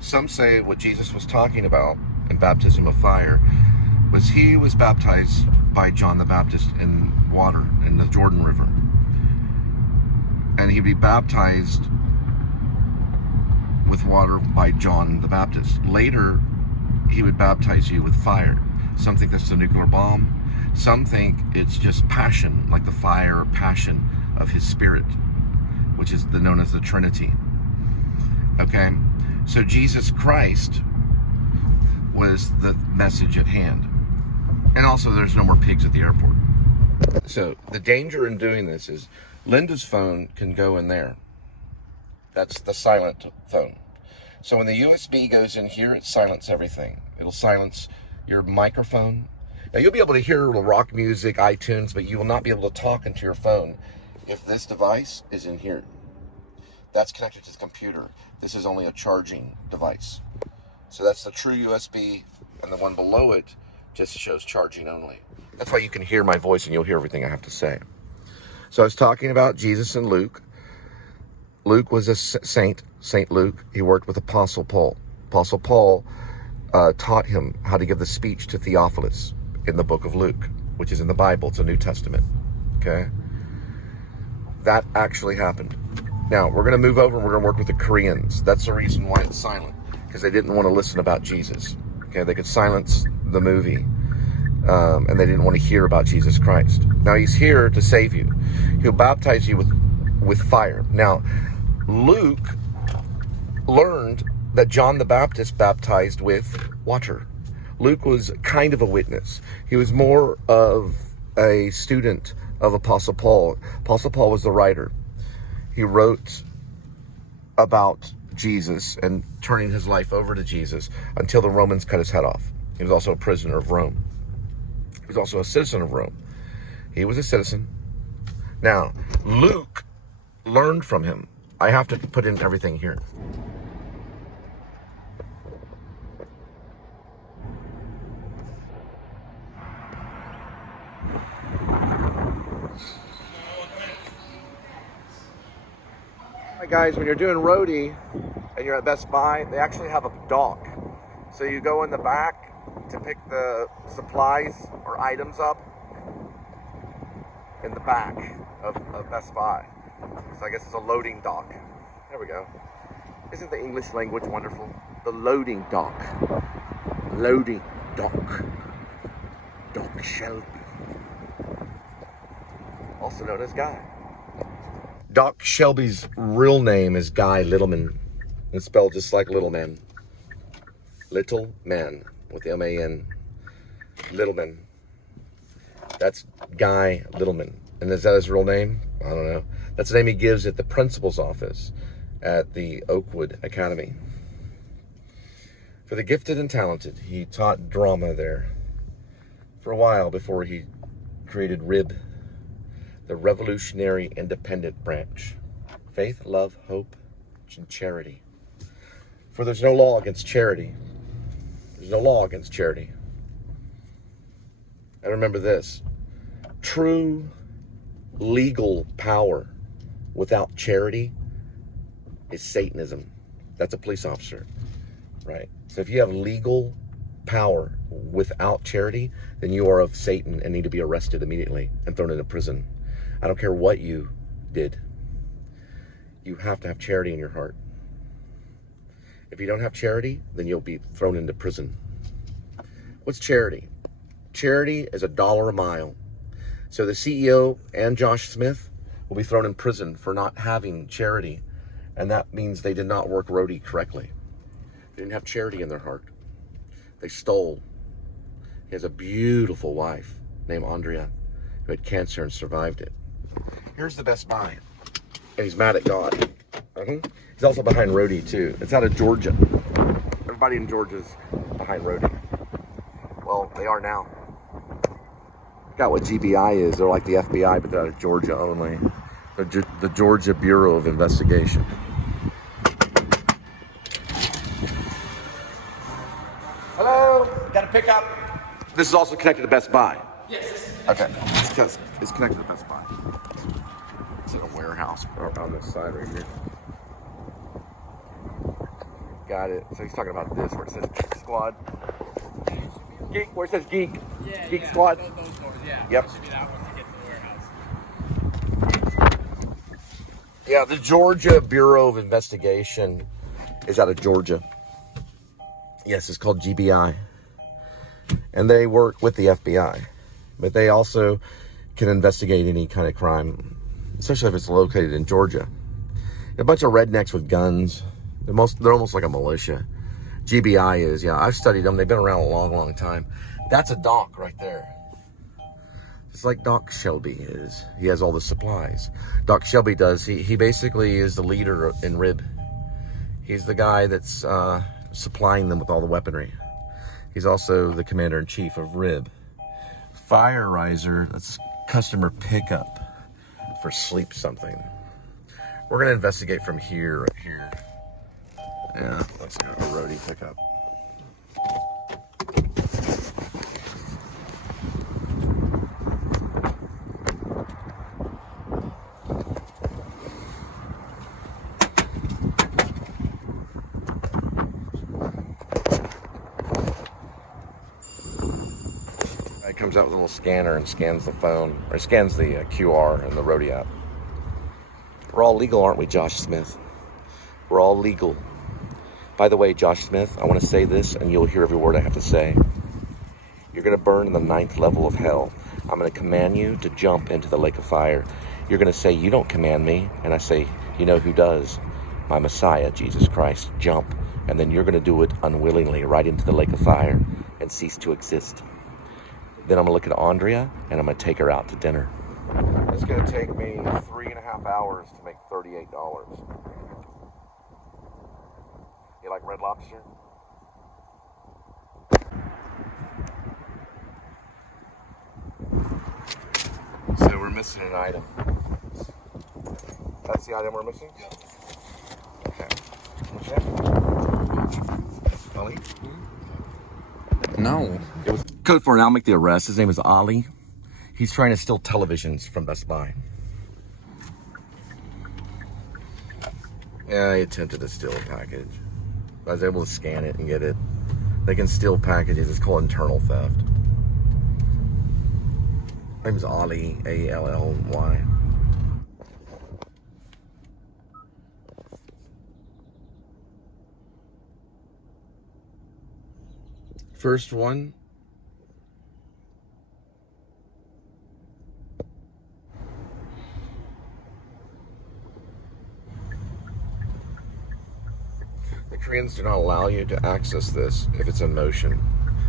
Some say what Jesus was talking about in baptism of fire was he was baptized by John the Baptist in water in the Jordan River. And he'd be baptized with water by John the Baptist. Later, he would baptize you with fire. Some think that's the nuclear bomb. Some think it's just passion, like the fire or passion of his spirit, which is known as the Trinity. Okay? So Jesus Christ was the message at hand. And also, there's no more pigs at the airport. So the danger in doing this is Linda's phone can go in there. That's the silent phone. So when the USB goes in here, it silences everything. It'll silence your microphone. Now you'll be able to hear rock music, iTunes, but you will not be able to talk into your phone if this device is in here. That's connected to the computer. This is only a charging device. So that's the true USB, and the one below it just shows charging only. That's why you can hear my voice and you'll hear everything I have to say. So I was talking about Jesus and Luke. Luke was a saint, Saint Luke. He worked with Apostle Paul. Apostle Paul taught him how to give the speech to Theophilus in the book of Luke, which is in the Bible. It's a New Testament. Okay? That actually happened. Now, we're going to move over and we're going to work with the Koreans. That's the reason why it's silent, because they didn't want to listen about Jesus. Okay? They could silence the movie, and they didn't want to hear about Jesus Christ. Now, he's here to save you. He'll baptize you with fire. Now, Luke learned that John the Baptist baptized with water. Luke was kind of a witness. He was more of a student of Apostle Paul. Apostle Paul was the writer. He wrote about Jesus and turning his life over to Jesus until the Romans cut his head off. He was also a prisoner of Rome. He was also a citizen of Rome. He was a citizen. Now, Luke learned from him. I have to put in everything here. Hi guys, when you're doing Roadie and you're at Best Buy, they actually have a dock. So you go in the back to pick the supplies or items up in the back of Best Buy. So I guess it's a loading dock. There we go. Isn't the English language wonderful? The loading dock. Loading dock. Dock Shelby. Also known as Guy. Doc Shelby's real name is Guy Littleman. It's spelled just like Littleman. Little Man with M-A-N. Littleman. That's Guy Littleman. And is that his real name? I don't know. That's the name he gives at the principal's office at the Oakwood Academy. For the gifted and talented, he taught drama there for a while before he created RIB, the Revolutionary Independent Branch. Faith, love, hope, and charity. For there's no law against charity. There's no law against charity. And remember this, true legal power without charity is Satanism. That's a police officer, right? So if you have legal power without charity, then you are of Satan and need to be arrested immediately and thrown into prison. I don't care what you did. You have to have charity in your heart. If you don't have charity, then you'll be thrown into prison. What's charity? Charity is $1 a mile. So the CEO and Josh Smith will be thrown in prison for not having charity. And that means they did not work Roadie correctly. They didn't have charity in their heart. They stole. He has a beautiful wife named Andrea who had cancer and survived it. Here's the Best Buy. And he's mad at God. He's also behind Roadie too. It's out of Georgia. Everybody in Georgia's behind Roadie. Well, they are now. Got what GBI is. They're like the FBI, but they're out of Georgia only. They're the Georgia Bureau of Investigation. Hello? Got a pickup? This is also connected to Best Buy. Yes. Okay. It's connected to Best Buy. It's in a warehouse on this side right here. Got it. So he's talking about this where it says Geek Squad. Geek, where it says Geek. Yeah, Geek Squad. Those doors, yeah. Yep. That should be that one to get to the warehouse. Yeah, the Georgia Bureau of Investigation is out of Georgia. Yes, it's called GBI. And they work with the FBI. But they also can investigate any kind of crime, especially if it's located in Georgia. A bunch of rednecks with guns. They're almost like a militia. GBI is, yeah. I've studied them. They've been around a long, long time. That's a Doc right there. It's like Doc Shelby is. He has all the supplies. Doc Shelby does. He basically is the leader in RIB. He's the guy that's supplying them with all the weaponry. He's also the commander-in-chief of RIB. Fire riser, that's customer pickup for sleep something. We're gonna investigate from here, right here. Yeah, let's go. A roadie pickup. It comes out with a little scanner and scans the phone, or scans the QR in the Roadie app. We're all legal, aren't we, Josh Smith? We're all legal. By the way, Josh Smith, I want to say this, and you'll hear every word I have to say. You're going to burn in the 9th level of hell. I'm going to command you to jump into the lake of fire. You're going to say, you don't command me. And I say, you know who does? My Messiah, Jesus Christ. Jump. And then you're going to do it unwillingly right into the lake of fire and cease to exist. Then I'm going to look at Andrea, and I'm going to take her out to dinner. It's going to take me 3.5 hours to make $38. You like Red Lobster? So we're missing an item. That's the item we're missing? Yeah. Okay. What's that? Ali? No. It was code for it. I'll make the arrest. His name is Ali. He's trying to steal televisions from Best Buy. Yeah, he attempted to steal a package. I was able to scan it and get it. They can steal packages. It's called internal theft. His name is Ali, A-L-L-Y. First one. The Koreans do not allow you to access this if it's in motion,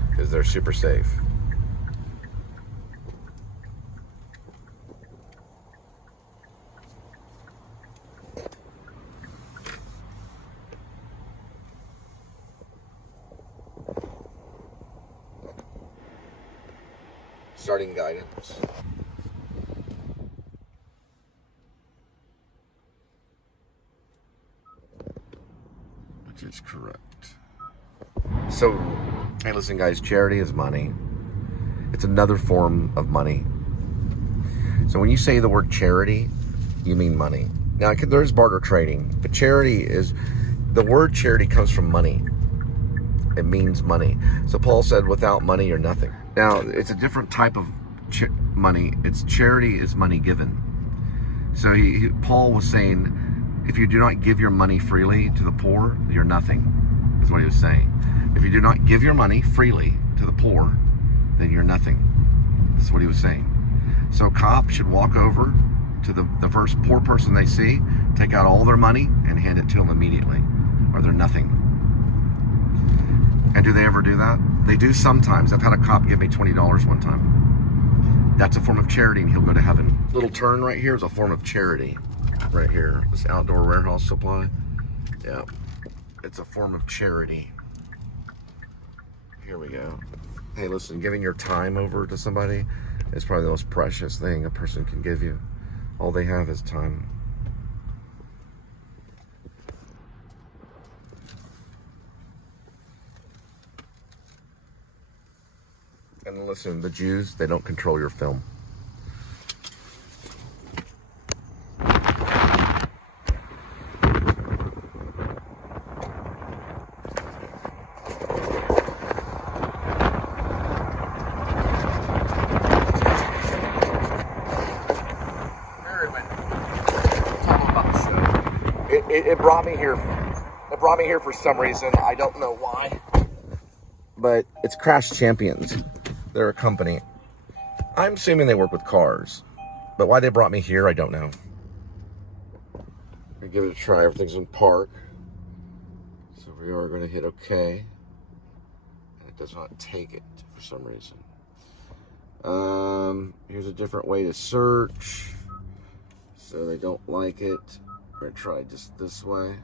because they're super safe. Starting guidance. Which is correct. So, hey, listen, guys, charity is money. It's another form of money. So when you say the word charity, you mean money. Now, there's barter trading, but charity is, the word charity comes from money. It means money. So Paul said, without money, you're nothing. Now, it's a different type of money. It's charity is money given. So Paul was saying, if you do not give your money freely to the poor, you're nothing, is what he was saying. If you do not give your money freely to the poor, then you're nothing. That's what he was saying. So a cop should walk over to the first poor person they see, take out all their money, and hand it to them immediately, or they're nothing. And do they ever do that? They do sometimes. I've had a cop give me $20 one time. That's a form of charity, and he'll go to heaven. Little turn right here is a form of charity. Right here, this outdoor warehouse supply. Yeah, it's a form of charity. Here we go. Hey, listen, giving your time over to somebody is probably the most precious thing a person can give you. All they have is time. And listen, the Jews, they don't control your film. it brought me here. It brought me here for some reason. I don't know why. But it's Crash Champions. They're a company. I'm assuming they work with cars. But why they brought me here, I don't know. I'm going to give it a try. Everything's in park. So we are going to hit OK. And it does not take it for some reason. Here's a different way to search. So they don't like it. We're going to try just this way.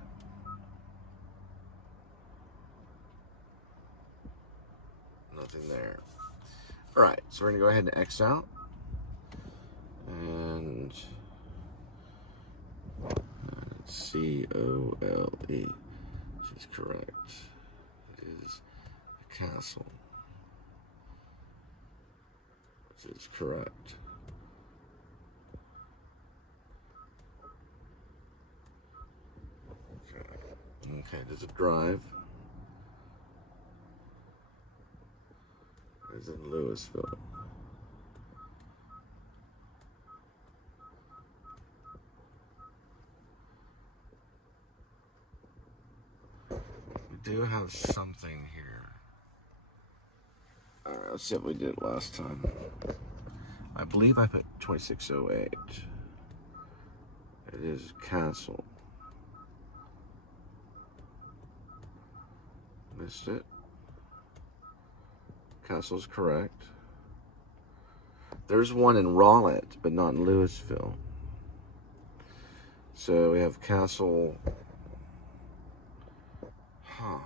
Nothing there. All right, so we're going to go ahead and X out. And C-O-L-E, which is correct. It is a castle, which is correct. Okay, does it drive? It's in Louisville. We do have something here. Alright, let's see what we did last time. I believe I put 2608. It is castle. Missed it. Castle's correct. There's one in Rowlett, but not in Louisville. So we have castle. Huh.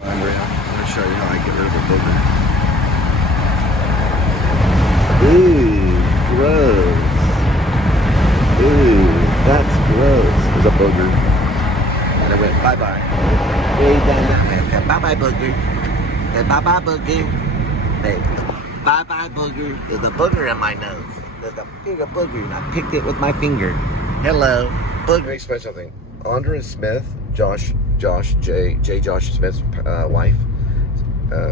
I'm going to show you how I get rid of a booger. Ooh, gross. Ooh, that's gross. There's a booger. And I went, bye-bye. Hey, bye-bye, booger. Hey, bye-bye, booger. Hey, bye-bye, booger. There's a booger in my nose. There's a big booger, and I picked it with my finger. Hello, booger. Let me explain something. Andrea Smith, Josh Smith's wife.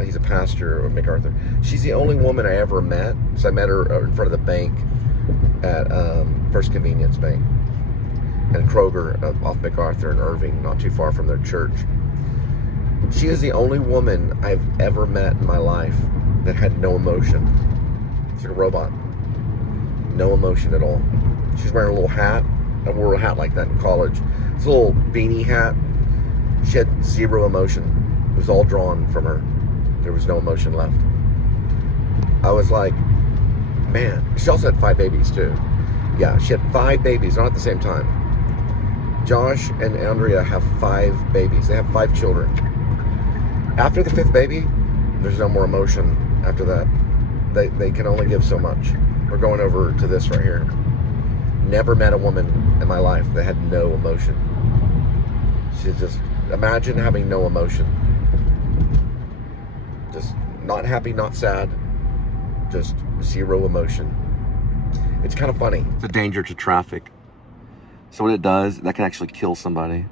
He's a pastor of MacArthur. She's the only woman I ever met. So I met her in front of the bank at First Convenience Bank. And Kroger off MacArthur and Irving, not too far from their church. She is the only woman I've ever met in my life that had no emotion. She's like a robot. No emotion at all. She's wearing a little hat. I wore a hat like that in college. It's a little beanie hat. She had zero emotion. It was all drawn from her. There was no emotion left. I was like, man. She also had 5 babies too. Yeah, she had 5 babies, not at the same time. Josh and Andrea have 5 babies. They have 5 children. After the 5th baby, there's no more emotion after that. They can only give so much. We're going over to this right here. Never met a woman in my life that had no emotion. She's just, imagine having no emotion. Just not happy, not sad. Just zero emotion. It's kind of funny. It's a danger to traffic. So what it does, that can actually kill somebody.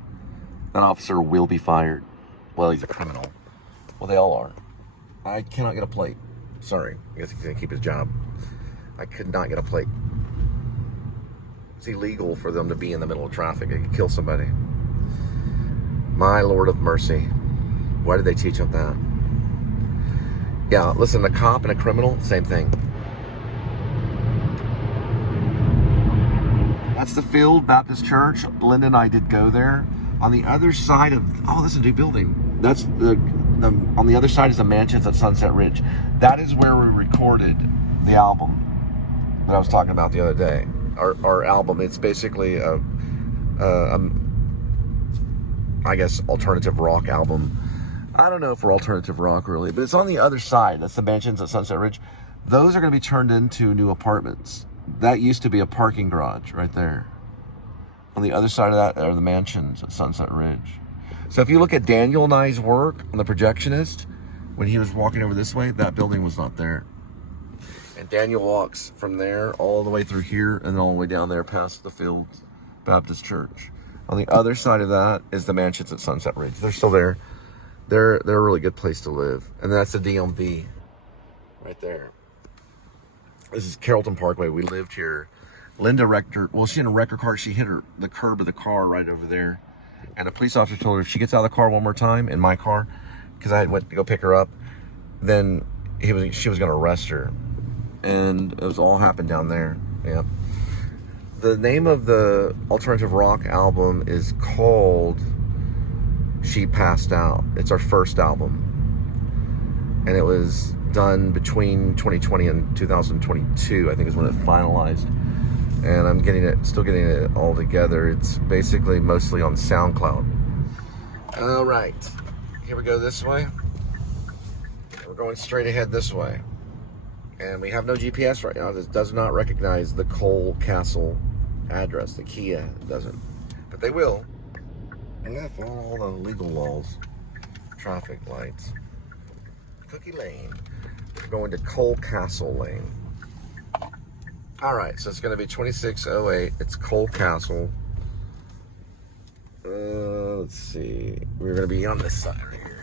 That officer will be fired. Well, he's a criminal. Well, they all are. I cannot get a plate. Sorry. I guess he's going to keep his job. I could not get a plate. It's illegal for them to be in the middle of traffic. It could kill somebody. My Lord of mercy. Why did they teach them that? Yeah, listen, a cop and a criminal, same thing. That's the Field Baptist Church. Linda and I did go there. On the other side of, oh, this is a new building. That's on the other side is the mansions at Sunset Ridge. That is where we recorded the album that I was talking about the other day. Our album, it's basically I guess, alternative rock album. I don't know if we're alternative rock really, but it's on the other side. That's the mansions at Sunset Ridge. Those are going to be turned into new apartments. That used to be a parking garage right there. On the other side of that are the mansions at Sunset Ridge. So if you look at Daniel and I's work on the projectionist, when he was walking over this way, that building was not there. And Daniel walks from there all the way through here and all the way down there past the Field Baptist Church. On the other side of that is the mansions at Sunset Ridge. They're still there. They're a really good place to live. And that's the DMV right there. This is Carrollton Parkway. We lived here. Linda wrecked her. Well, she had a wrecker car. She hit the curb of the car right over there. And a police officer told her if she gets out of the car one more time in my car, because I went to go pick her up, then she was going to arrest her. And it was all happened down there. Yeah. The name of the alternative rock album is called She Passed Out. It's our first album. And it was done between 2020 and 2022, I think is when it finalized. And I'm still getting it all together. It's basically mostly on SoundCloud. All right, here we go this way. We're going straight ahead this way. And we have no GPS right now. This does not recognize the Cole Castle address. The Kia doesn't, but they will. And that's all the legal laws. Traffic lights. Cookie Lane. We're going to Cole Castle Lane. All right, so it's going to be 2608. It's Cole Castle. Let's see. We're going to be on this side right here.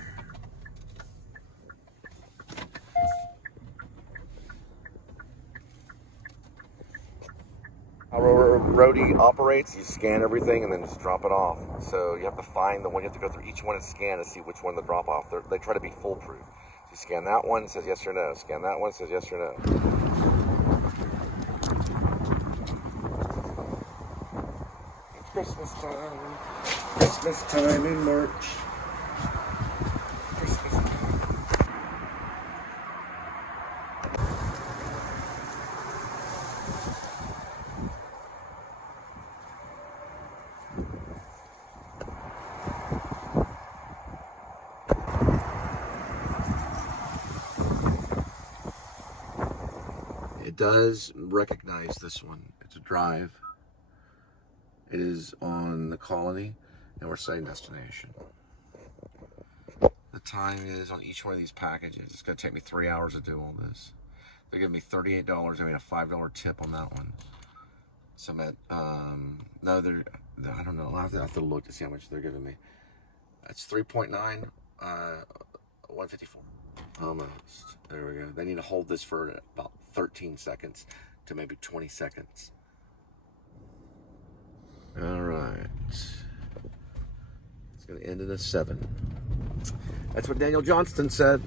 How Roadie operates, you scan everything and then just drop it off. So you have to find the one, you have to go through each one and scan to see which one to drop off. They try to be foolproof. So you scan that one, it says yes or no. Scan that one, it says yes or no. Christmas time. Christmas time in March. Christmas time. It does recognize this one. It's a drive. It is on the Colony, and we're setting destination. The time is on each one of these packages. It's going to take me 3 hours to do all this. They're giving me $38. I mean, a $5 tip on that one. So I'm at, no, I don't know. I'll have to look to see how much they're giving me. That's 3.9, 154. Almost. There we go. They need to hold this for about 13 seconds to maybe 20 seconds. All right. It's going to end in a 7. That's what Daniel Johnston said.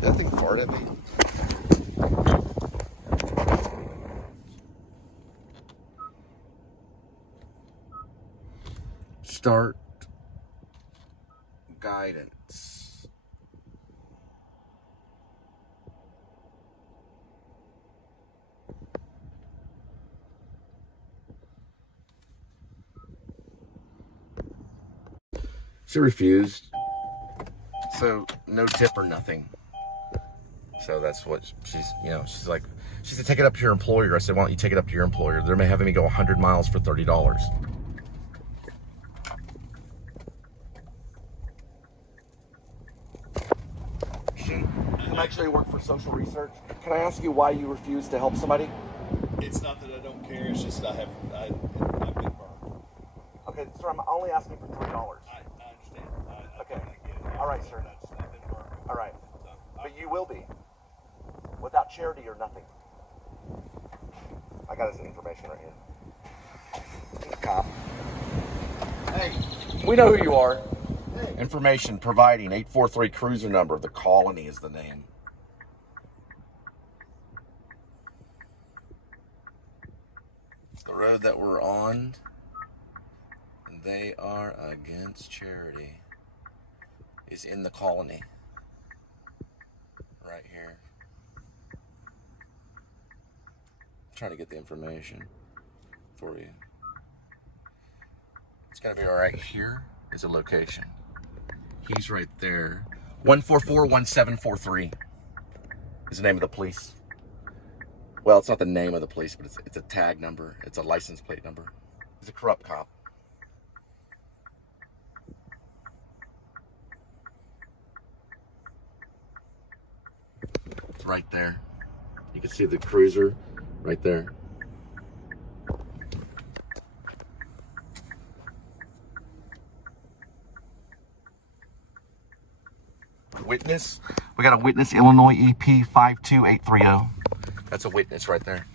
That thing farted at me. Start guidance. She refused. So no tip or nothing. So that's what she's like, she said, take it up to your employer. I said, why don't you take it up to your employer? They're having me go 100 miles for $30. You actually work for social research. Can I ask you why you refuse to help somebody? It's not that I don't care, it's just I've been burned. Okay, sir, I'm only asking for $3. I understand. Okay. I get it. All right, sir. I've been burned. All right. So, But you will be. Without charity or nothing. I got his information right here. He's a cop. Hey. We know who you are. Hey. Information providing 843 cruiser number. The Colony is the name. The road that we're on, they are against charity. is in the colony. Right here. I'm trying to get the information for you. It's going to be right here is a location. He's right there. 144-1743 is the name of the police. Well, it's not the name of the police, but it's a tag number. It's a license plate number. He's a corrupt cop. It's right there. You can see the cruiser right there. Witness. We got a witness, Illinois EP 52830. That's a witness right there.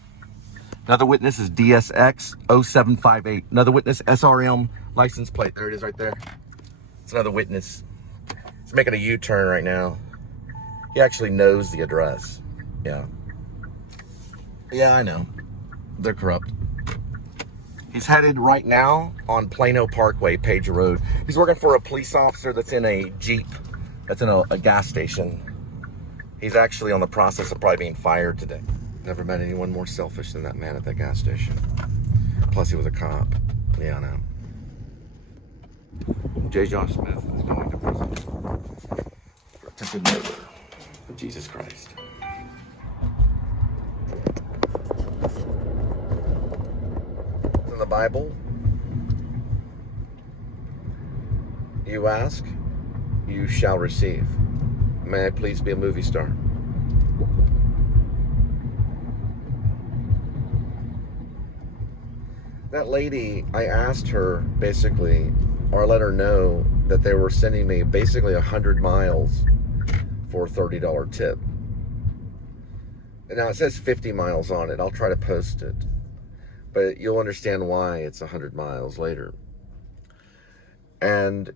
Another witness is DSX 0758. Another witness, SRM license plate. There it is right there. It's another witness. He's making a U-turn right now. He actually knows the address. Yeah. Yeah, I know. They're corrupt. He's headed right now on Plano Parkway, Page Road. He's working for a police officer that's in a Jeep. That's in a gas station. He's actually on the process of probably being fired today. Never met anyone more selfish than that man at that gas station. Plus, he was a cop. Yeah, I know. J. John Smith is going to prison for attempted murder of Jesus Christ. In the Bible, you ask, you shall receive. May I please be a movie star? That lady, I asked her basically, or I let her know that they were sending me basically 100 miles for a $30 tip. And now it says 50 miles on it. I'll try to post it. But you'll understand why it's 100 miles later. And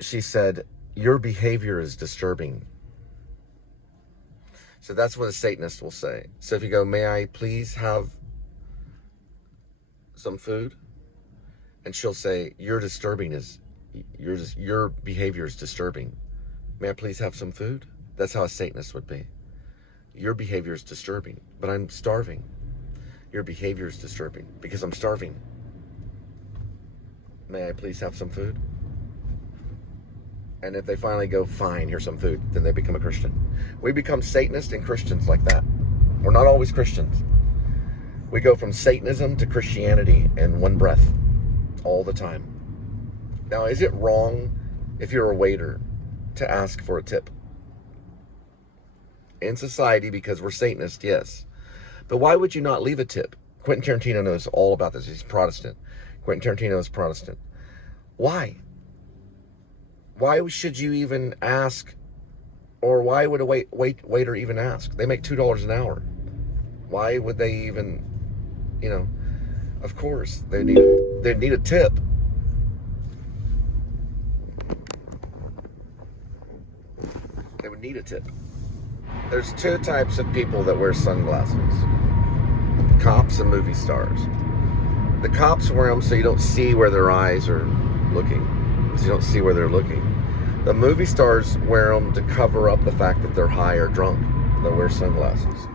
she said, your behavior is disturbing. So that's what a Satanist will say. So if you go, may I please have some food? And she'll say, your behavior is disturbing. May I please have some food? That's how a Satanist would be. Your behavior is disturbing, but I'm starving. Your behavior is disturbing because I'm starving. May I please have some food? And if they finally go, fine, here's some food, then they become a Christian. We become Satanists and Christians like that. We're not always Christians. We go from Satanism to Christianity in one breath, all the time. Now, is it wrong if you're a waiter to ask for a tip? In society, because we're Satanists, yes. But why would you not leave a tip? Quentin Tarantino knows all about this. He's Protestant. Quentin Tarantino is Protestant. Why? Why should you even ask, or why would a waiter even ask? They make $2 an hour. Why would they even, of course, they need a tip. They would need a tip. There's two types of people that wear sunglasses. Cops and movie stars. The cops wear them so you don't see where their eyes are looking. So you don't see where they're looking. The movie stars wear them to cover up the fact that they're high or drunk. They wear sunglasses.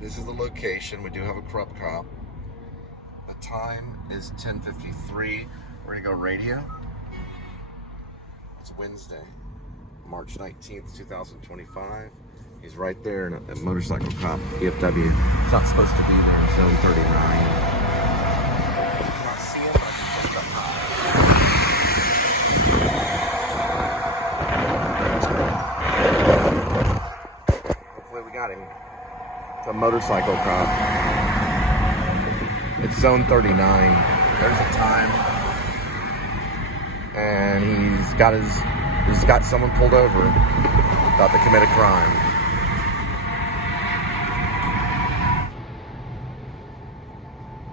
This is the location. We do have a corrupt cop. The time is 10:53. We're gonna go radio. It's Wednesday, March 19th, 2025. He's right there in a motorcycle cop, VFW. He's not supposed to be there in zone 39. You cannot see him, but I can push up high. Hopefully we got him. It's a motorcycle cop. It's zone 39. There's a time. And he's got someone pulled over about to commit a crime.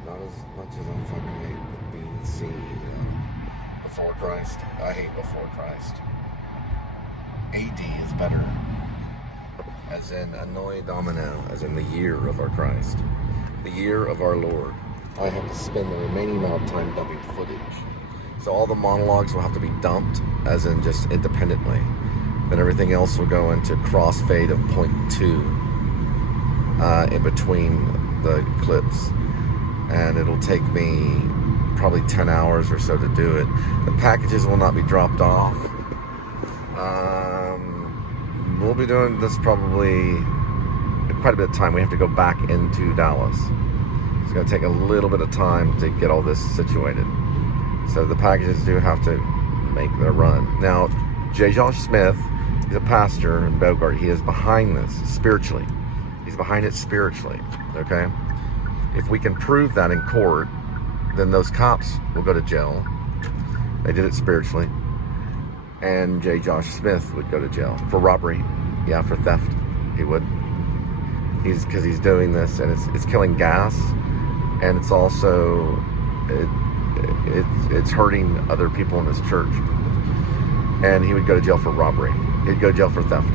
Not as much as I fucking hate Christ. I hate before Christ. AD is better. As in Anno Domino, as in the year of our Christ. The year of our Lord. I have to spend the remaining amount of time dumping footage. So all the monologues will have to be dumped, as in just independently. Then everything else will go into crossfade of 0.2 in between the clips. And it'll take me probably 10 hours or so to do it. The packages will not be dropped off. We'll be doing this probably quite a bit of time. We have to go back into Dallas. It's going to take a little bit of time to get all this situated. So the packages do have to make their run. Now, J. Josh Smith, he's a pastor in Bogart. He is behind this spiritually. He's behind it spiritually, okay? If we can prove that in court, then those cops will go to jail. They did it spiritually. And J. Josh Smith would go to jail for robbery. Yeah, for theft, he would. Because he's doing this, and it's killing gas, and it's also it's hurting other people in his church. And he would go to jail for robbery. He'd go to jail for theft.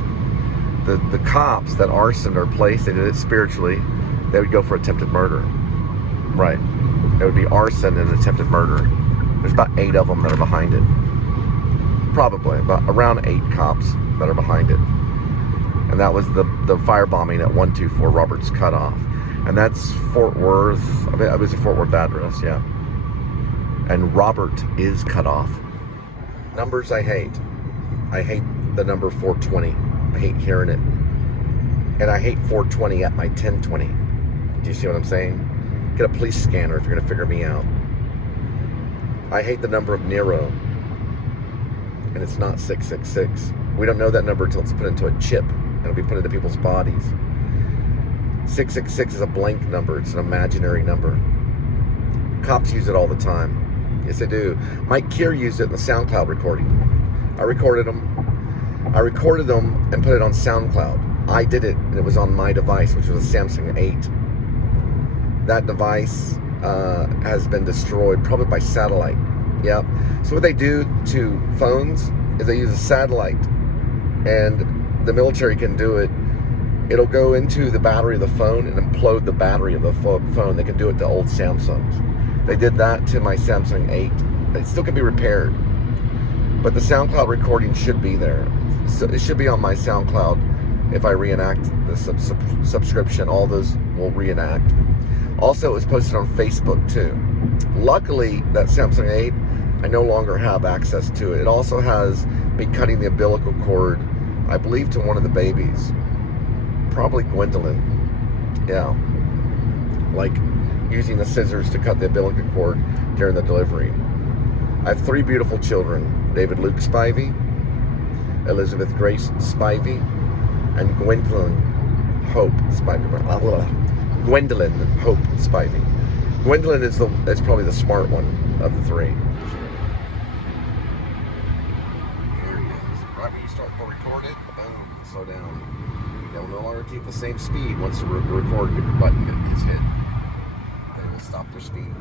The cops that arsoned our place, they did it spiritually. They would go for attempted murder. Right. It would be arson and attempted murder. There's about 8 of them that are behind it. Probably about around 8 cops that are behind it. And that was the firebombing at 124 Roberts Cutoff. And that's Fort Worth. I mean, it was a Fort Worth address, yeah. And Robert is cut off. Numbers I hate. I hate the number 420. I hate hearing it. And I hate 420 at my 1020. Do you see what I'm saying? Get a police scanner if you're going to figure me out. I hate the number of Nero. And it's not 666. We don't know that number until it's put into a chip. It'll be put into people's bodies. 666 is a blank number. It's an imaginary number. Cops use it all the time. Yes, they do. Mike Keir used it in the SoundCloud recording. I recorded them and put it on SoundCloud. I did it, and it was on my device, which was a Samsung 8. That device has been destroyed, probably by satellite. Yep. So what they do to phones is they use a satellite, and the military can do it. It'll go into the battery of the phone and implode the battery of the phone. They can do it to old Samsungs. They did that to my Samsung 8. It still can be repaired. But the SoundCloud recording should be there. So it should be on my SoundCloud. If I reenact the subscription, all those will reenact. Also, it was posted on Facebook too. Luckily, that Samsung 8, I no longer have access to it. It also has me cutting the umbilical cord, I believe, to one of the babies. Probably Gwendolyn. Yeah. Like using the scissors to cut the umbilical cord during the delivery. I have 3 beautiful children. David Luke Spivey, Elizabeth Grace Spivey, and Gwendolyn Hope Spivey. Gwendolyn Hope Spivey. Gwendolyn is probably the smart one of the 3. Here he is. Right when you start to record it, boom, slow down. It will no longer keep the same speed once the record button is hit. They will stop their speed.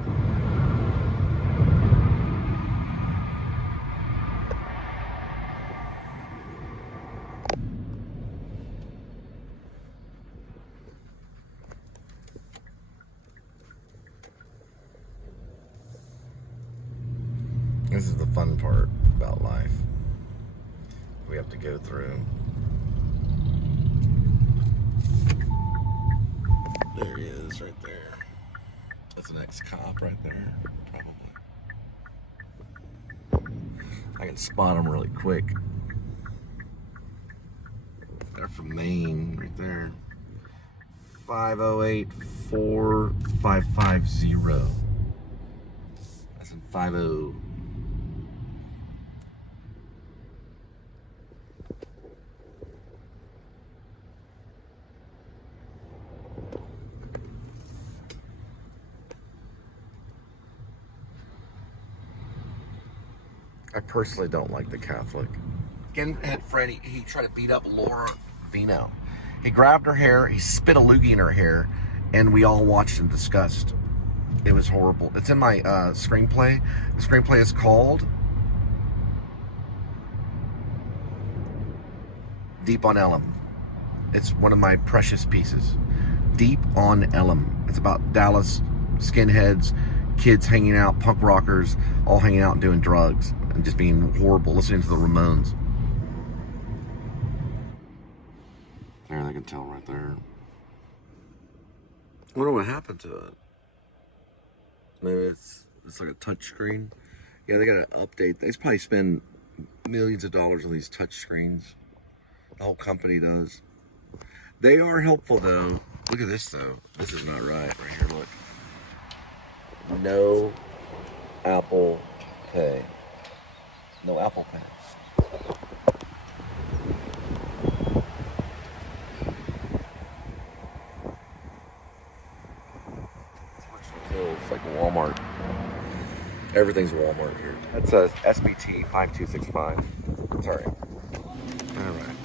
This is the fun part about life. We have to go through. There he is, right there. That's an ex-cop right there, probably. I can spot him really quick. They're from Maine, right there. 508-4550. That's in 50. I personally don't like the Catholic. Skinhead Freddy, he tried to beat up Laura Vino. He grabbed her hair, he spit a loogie in her hair, and we all watched in disgust. It was horrible. It's in my screenplay. The screenplay is called Deep on Ellum. It's one of my precious pieces. Deep on Ellum. It's about Dallas skinheads, kids hanging out, punk rockers, all hanging out and doing drugs and just being horrible, listening to the Ramones. There, they can tell right there. I wonder what happened to it. Maybe it's like a touch screen. Yeah, they gotta update. They probably spend millions of dollars on these touch screens. The whole company does. They are helpful though. Look at this though. This is not right. Right here, look. No Apple Pay. No Apple Pay. It's like Walmart. Everything's Walmart here. That says SBT 5265. Sorry. All right.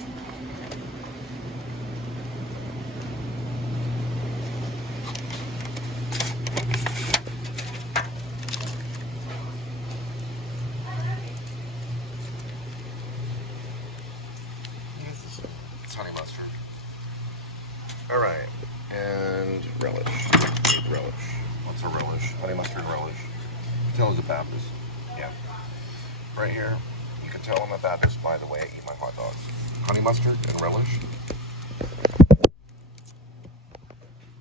It's honey mustard. All right, and relish. Relish. What's a relish? Honey mustard relish. You can tell it's a Baptist. Yeah. Right here. You can tell I'm a Baptist by the way I eat my hot dogs. Honey mustard and relish. A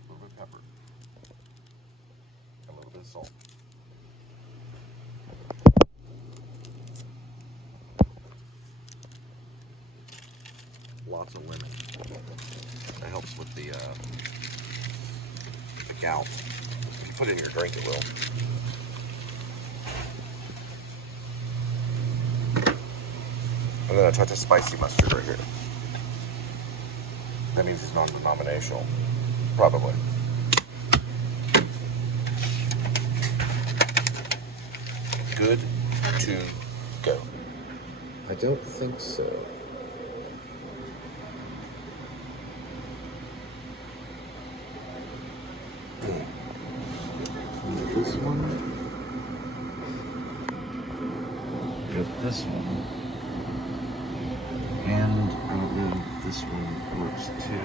little bit of pepper. A little bit of salt. Lots of lemon. That helps with the gout. If you put it in your drink, it will. And then a touch of spicy mustard right here. That means it's non-denominational. Probably. Good to go. I don't think so. This one. Get this one. And I believe this one works too.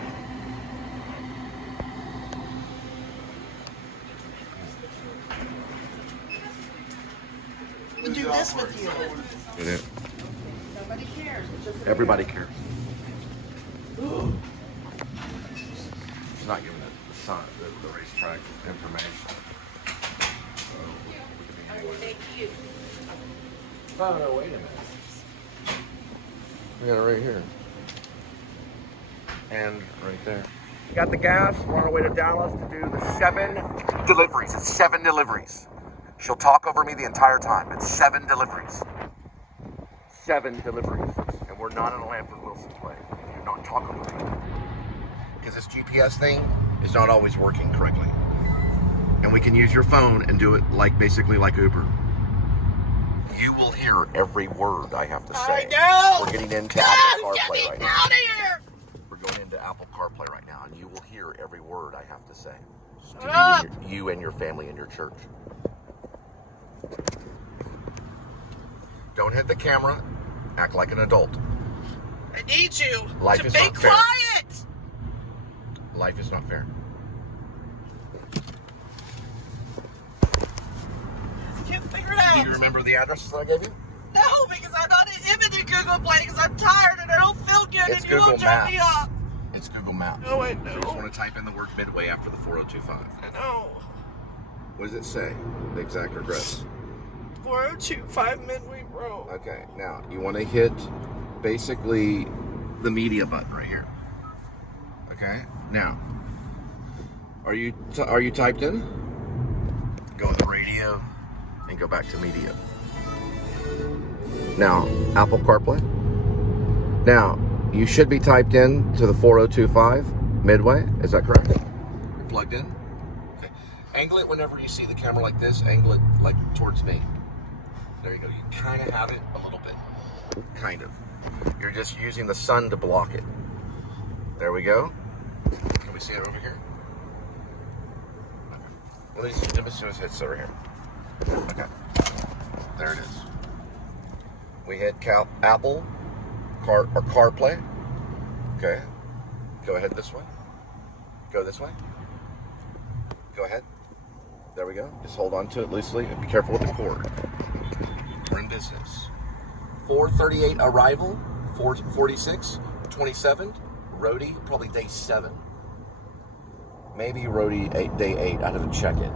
We'll do this with you. Yeah. Nobody cares. Everybody cares. She's not giving the racetrack information. Thank you. Oh, no, wait a minute. We got it right here. And right there. Got the gas. We're on our way to Dallas to do the 7 deliveries. It's 7 deliveries. She'll talk over me the entire time. It's 7 deliveries. 7 deliveries. And we're not in a Lanford Wilson's way. Do not talk over me. Because this GPS thing is not always working correctly. And we can use your phone and do it basically like Uber. You will hear every word I have to say. I know. We're getting into Apple CarPlay right now. Out of here. We're going into Apple CarPlay right now, and you will hear every word I have to say. Shut up. You and your family and your church. Don't hit the camera. Act like an adult. I need you Life to is be not fair. quiet. Life is not fair. I can't figure it out. Do you remember the addresses that I gave you? No, because I'm not even in Google Play because I'm tired and I don't feel good It's and you Google won't drop me Maps. off. It's Google Maps. No, I You just know. want to type in the word Midway after the 4025. I know. What does it say? The exact address. 4025 Midway Road. Okay, now you want to hit basically the media button right here. Okay, now are you typed in? Go in the radio and go back to media. Now Apple CarPlay. Now you should be typed in to the 4025 Midway. Is that correct? You're plugged in. Okay, angle it whenever you see the camera like this. Angle it like towards me. There you go. You kind of have it a little bit. Kind of. You're just using the sun to block it. There we go. Can we see it over here? Okay. Let me see what it hits over here. Okay. There it is. We hit Apple CarPlay. Okay. Go ahead this way. Go this way. Go ahead. There we go. Just hold on to it loosely and be careful with the cord. We're in business. 4:38 arrival, 4:46, 27th. Roadie, probably day 7. Maybe Roadie day 8. I'd have to check it.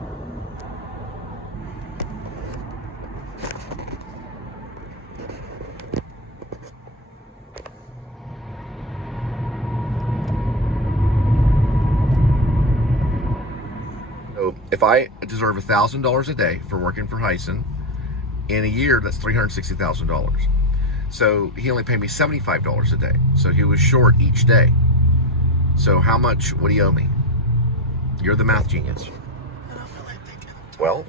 So if I deserve $1,000 a day for working for Hyson, in a year that's $360,000. So he only paid me $75 a day. So he was short each day. So how much would he owe me? You're the math genius. I don't feel like thinking. Well,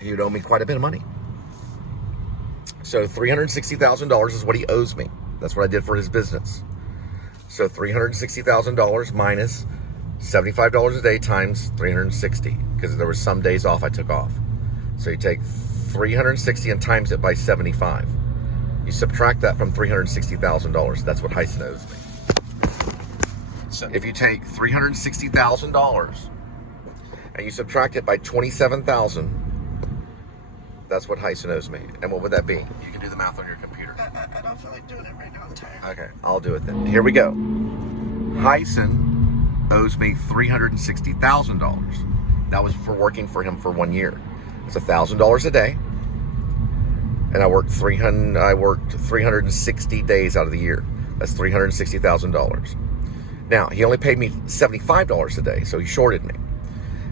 he would owe me quite a bit of money. So $360,000 is what he owes me. That's what I did for his business. So $360,000 minus $75 a day times 360, because there were some days off I took off. So you take 360 and times it by 75. You subtract that from $360,000. That's what Hyson owes me. So if you take $360,000 and you subtract it by 27,000, that's what Hyson owes me. And what would that be? You can do the math on your computer. I don't feel like doing it right now. I'm tired. Okay, I'll do it then. Here we go. Hyson owes me $360,000. That was for working for him for 1 year. It's $1,000 a day, and I worked 360 days out of the year. That's $360,000. Now he only paid me $75 a day, so he shorted me.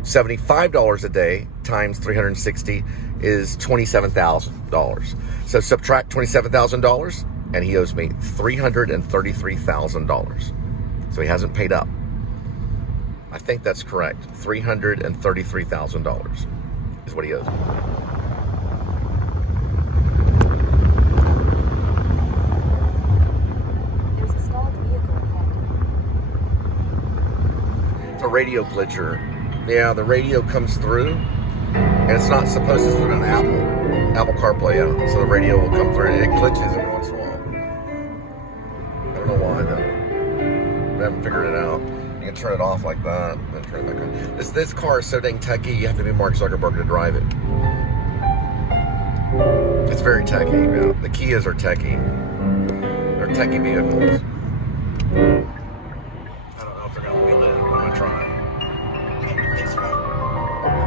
$75 a day times 360 is $27,000. So subtract $27,000, and he owes me $333,000. So he hasn't paid up. I think that's correct. $333,000 is what he owes me. There's a stalled vehicle ahead. It's a radio glitcher. Yeah, the radio comes through, and it's not supposed to. It's on Apple CarPlay, yeah. So the radio will come through, and it glitches every once in a while. I don't know why though. I haven't figured it out. You can turn it off like that, and then turn it back on. This car is so dang techy, you have to be Mark Zuckerberg to drive it. It's very techy, yeah. The Kias are techy. They're techy vehicles. I don't know if they're gonna let me live, but I'm gonna try. Okay, it's fine.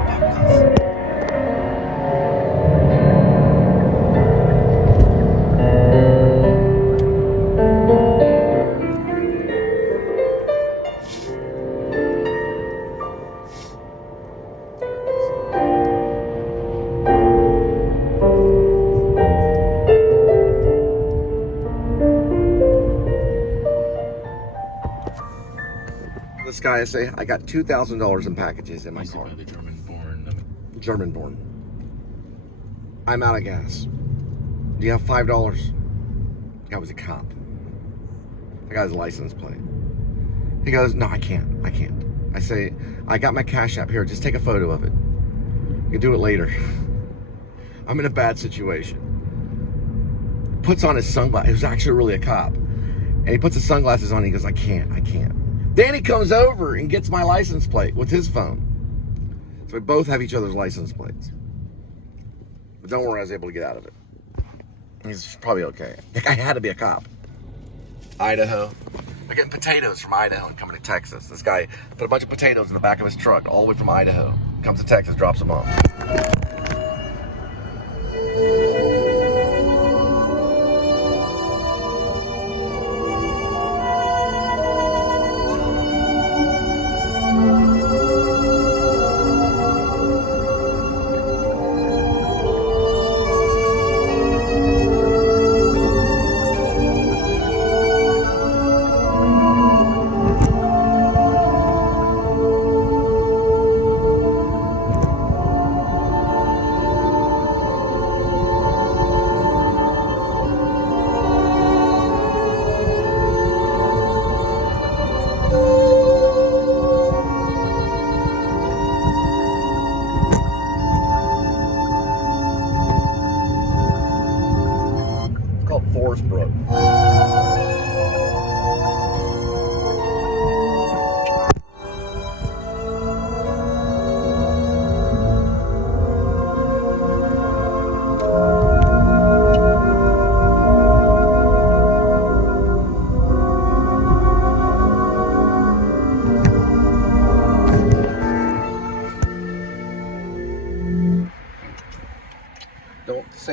Okay, This guy, I say, I got $2,000 in packages in my car. The German-born. German-born. I'm out of gas. Do you have $5? The guy was a cop. I got his license plate. He goes, no, I can't. I say, I got my Cash App here. Just take a photo of it. You can do it later. I'm in a bad situation. Puts on his sunglasses. He was actually really a cop. And he puts his sunglasses on and he goes, I can't. Then he comes over and gets my license plate with his phone. So we both have each other's license plates. But don't worry, I was able to get out of it. He's probably okay. The guy had to be a cop. Idaho. They're getting potatoes from Idaho and coming to Texas. This guy put a bunch of potatoes in the back of his truck all the way from Idaho. Comes to Texas, drops them off.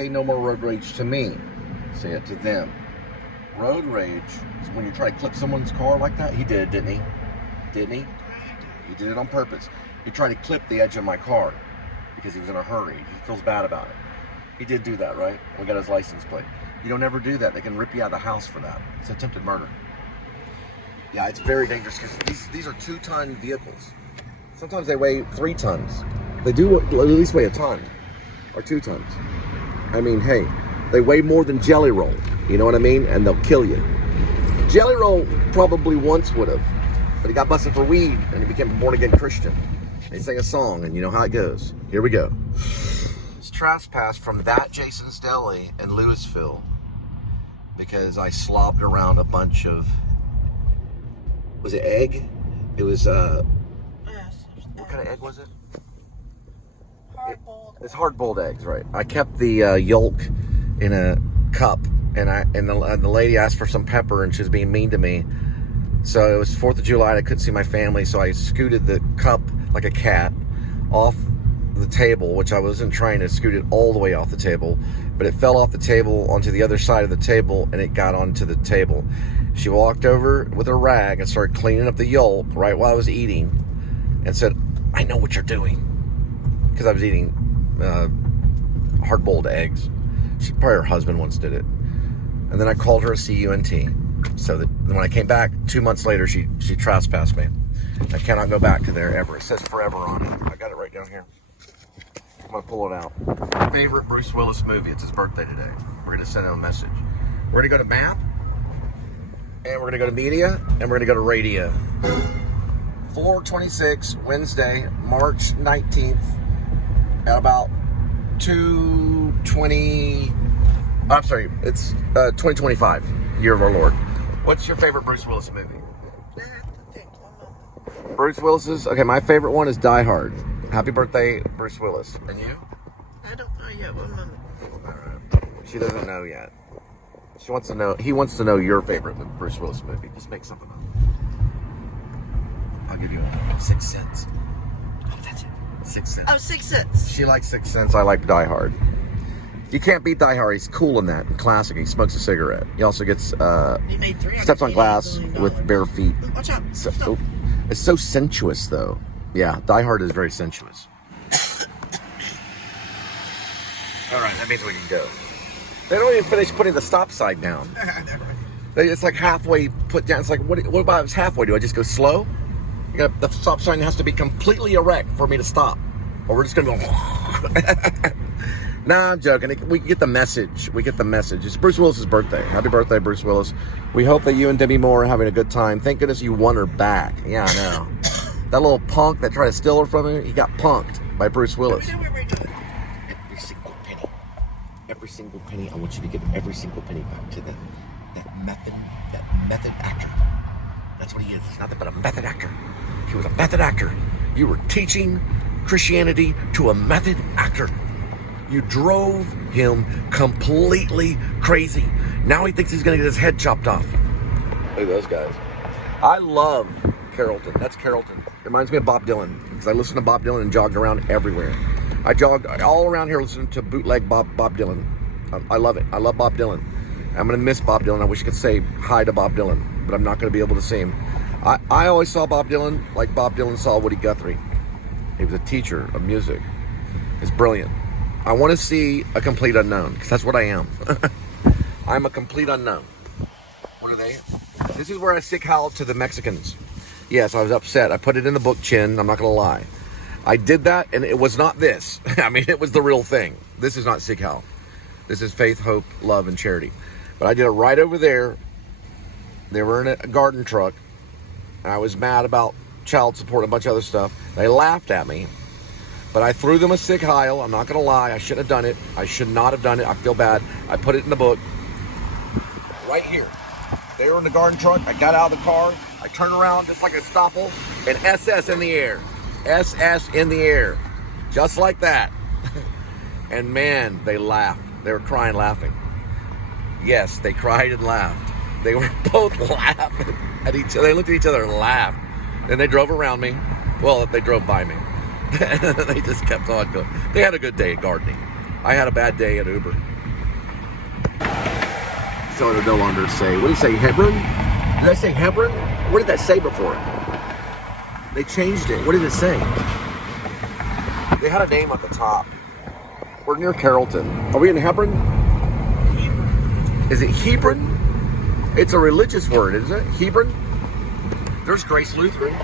say no more road rage to me. Say it to them. Road rage is when you try to clip someone's car like that. He did, didn't he? Didn't he? He did it on purpose. He tried to clip the edge of my car because he was in a hurry. He feels bad about it. He did do that, right? We got his license plate. You don't ever do that. They can rip you out of the house for that. It's attempted murder. Yeah, it's very dangerous because these are 2-ton vehicles. Sometimes they weigh 3 tons. They do at least weigh a ton or 2 tons. I mean, hey, they weigh more than Jelly Roll. You know what I mean? And they'll kill you. Jelly Roll probably once would have, but he got busted for weed and he became a born-again Christian. They sang a song, and you know how it goes. Here we go. It's trespass from that Jason's Deli in Louisville because I slobbed around a bunch of, was it egg? It was, Yes. what kind of egg was it? Hard-boiled. It's hard-boiled eggs, right? I kept the yolk in a cup, and the lady asked for some pepper, and she was being mean to me. So it was 4th of July, and I couldn't see my family, so I scooted the cup like a cat off the table, which I wasn't trying to scoot it all the way off the table, but it fell off the table onto the other side of the table, and it got onto the table. She walked over with a rag and started cleaning up the yolk right while I was eating, and said, "I know what you're doing," because I was eating hard-boiled eggs. Probably her husband once did it. And then I called her a CUNT. So that when I came back 2 months later, she trespassed me. I cannot go back to there ever. It says forever on it. I got it right down here. I'm going to pull it out. Favorite Bruce Willis movie. It's his birthday today. We're going to send him a message. We're going to go to Map. And we're going to go to Media. And we're going to go to Radio. 4/26, Wednesday, March 19th. At about 2:20. I'm sorry. It's 2025. Year of our Lord. What's your favorite Bruce Willis movie? I have to think 1 moment. Bruce Willis's? Okay, my favorite one is Die Hard. Happy birthday, Bruce Willis. And you? I don't know yet. 1 moment. Alright. She doesn't know yet. She wants to know. He wants to know your favorite Bruce Willis movie. Just make something up. I'll give you 6 cents. Oh, that's it. 6 cents. Oh, 6 cents. She likes 6 cents. I like Die Hard. You can't beat Die Hard. He's cool in that. Classic. He smokes a cigarette. He also gets He made steps on glass $388 million. with bare feet. Watch out. So, Stop. it's so sensuous, though. Yeah, Die Hard is very sensuous. All right, that means we can go. They don't even finish putting the stop sign down. It's like halfway put down. It's like, what about if it's halfway? Do I just go slow? The stop sign has to be completely erect for me to stop. Or we're just going to go... Nah, I'm joking. We get the message. We get the message. It's Bruce Willis's birthday. Happy birthday, Bruce Willis. We hope that you and Debbie Moore are having a good time. Thank goodness you won her back. Yeah, I know. That little punk that tried to steal her from him, he got punked by Bruce Willis. Every single penny. Every single penny. I want you to give every single penny back to that method actor. That's what he is. He's nothing but a method actor. He was a method actor. You were teaching Christianity to a method actor. You drove him completely crazy. Now he thinks he's going to get his head chopped off. Look at those guys. I love Carrollton. That's Carrollton. It reminds me of Bob Dylan because I listened to Bob Dylan and jogged around everywhere. I jogged all around here listening to bootleg Bob Dylan. I love it. I love Bob Dylan. I'm going to miss Bob Dylan. I wish I could say hi to Bob Dylan, but I'm not going to be able to see him. I always saw Bob Dylan like Bob Dylan saw Woody Guthrie. He was a teacher of music. He's brilliant. I want to see A Complete Unknown, because that's what I am. I'm a complete unknown. What are they? This is where I sick howled to the Mexicans. Yes, I was upset. I put it in the book, Chin. I'm not going to lie. I did that, and it was not this. I mean, it was the real thing. This is not sick howl. This is faith, hope, love, and charity. But I did it right over there. They were in a garden truck, and I was mad about child support and a bunch of other stuff. They laughed at me. But I threw them a sick howl. I'm not going to lie. I shouldn't have done it. I should not have done it. I feel bad. I put it in the book. Right here. They were in the garden truck. I got out of the car. I turned around just like a stopple. And SS in the air. SS in the air. Just like that. And man, they laughed. They were crying, laughing. Yes, they cried and laughed. They were both laughing at each other. They looked at each other and laughed. Then they drove around me. Well, they drove by me. They just kept on going. They had a good day at gardening. I had a bad day at Uber. So it'll no longer say, what do you say, Hebron? Did I say Hebron? What did that say before? They changed it. What did it say? They had a name at the top. We're near Carrollton. Are we in Hebron? Is it Hebron? It's a religious word, isn't it? Hebron? There's Grace Lutheran.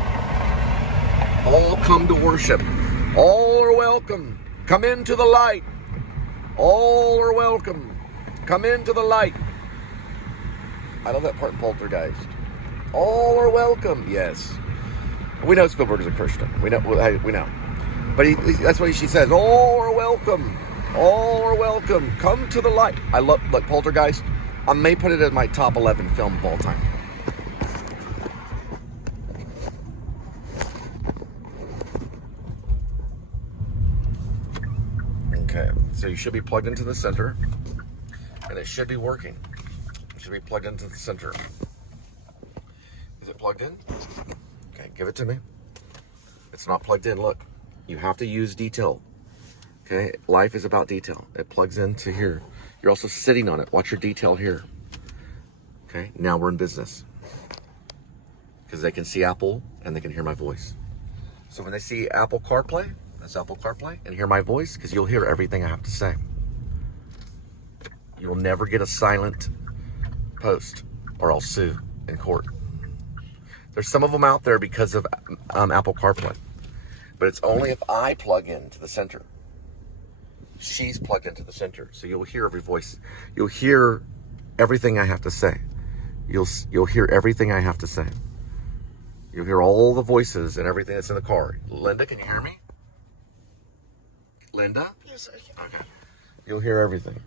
All come to worship. All are welcome. Come into the light. All are welcome. Come into the light. I love that part in Poltergeist. All are welcome. Yes. We know Spielberg is a Christian. We know. But that's what she says. All are welcome. All are welcome. Come to the light. I love Poltergeist. I may put it in my top 11 film of all time. Okay, so you should be plugged into the center, and it should be working. It should be plugged into the center. Is it plugged in? Okay, give it to me. It's not plugged in. Look, you have to use detail. Okay, life is about detail. It plugs into here. You're also sitting on it. Watch your detail here. Okay, now we're in business. Because they can see Apple and they can hear my voice. So when they see Apple CarPlay, that's Apple CarPlay, and hear my voice, because you'll hear everything I have to say. You'll never get a silent post, or I'll sue in court. There's some of them out there because of Apple CarPlay, but it's only if I plug into the center. She's plugged into the center, so you'll hear every voice. You'll hear everything I have to say. You'll hear everything I have to say. You'll hear all the voices and everything that's in the car. Linda, can you hear me? Linda? Yes, sir. Okay. You'll hear everything.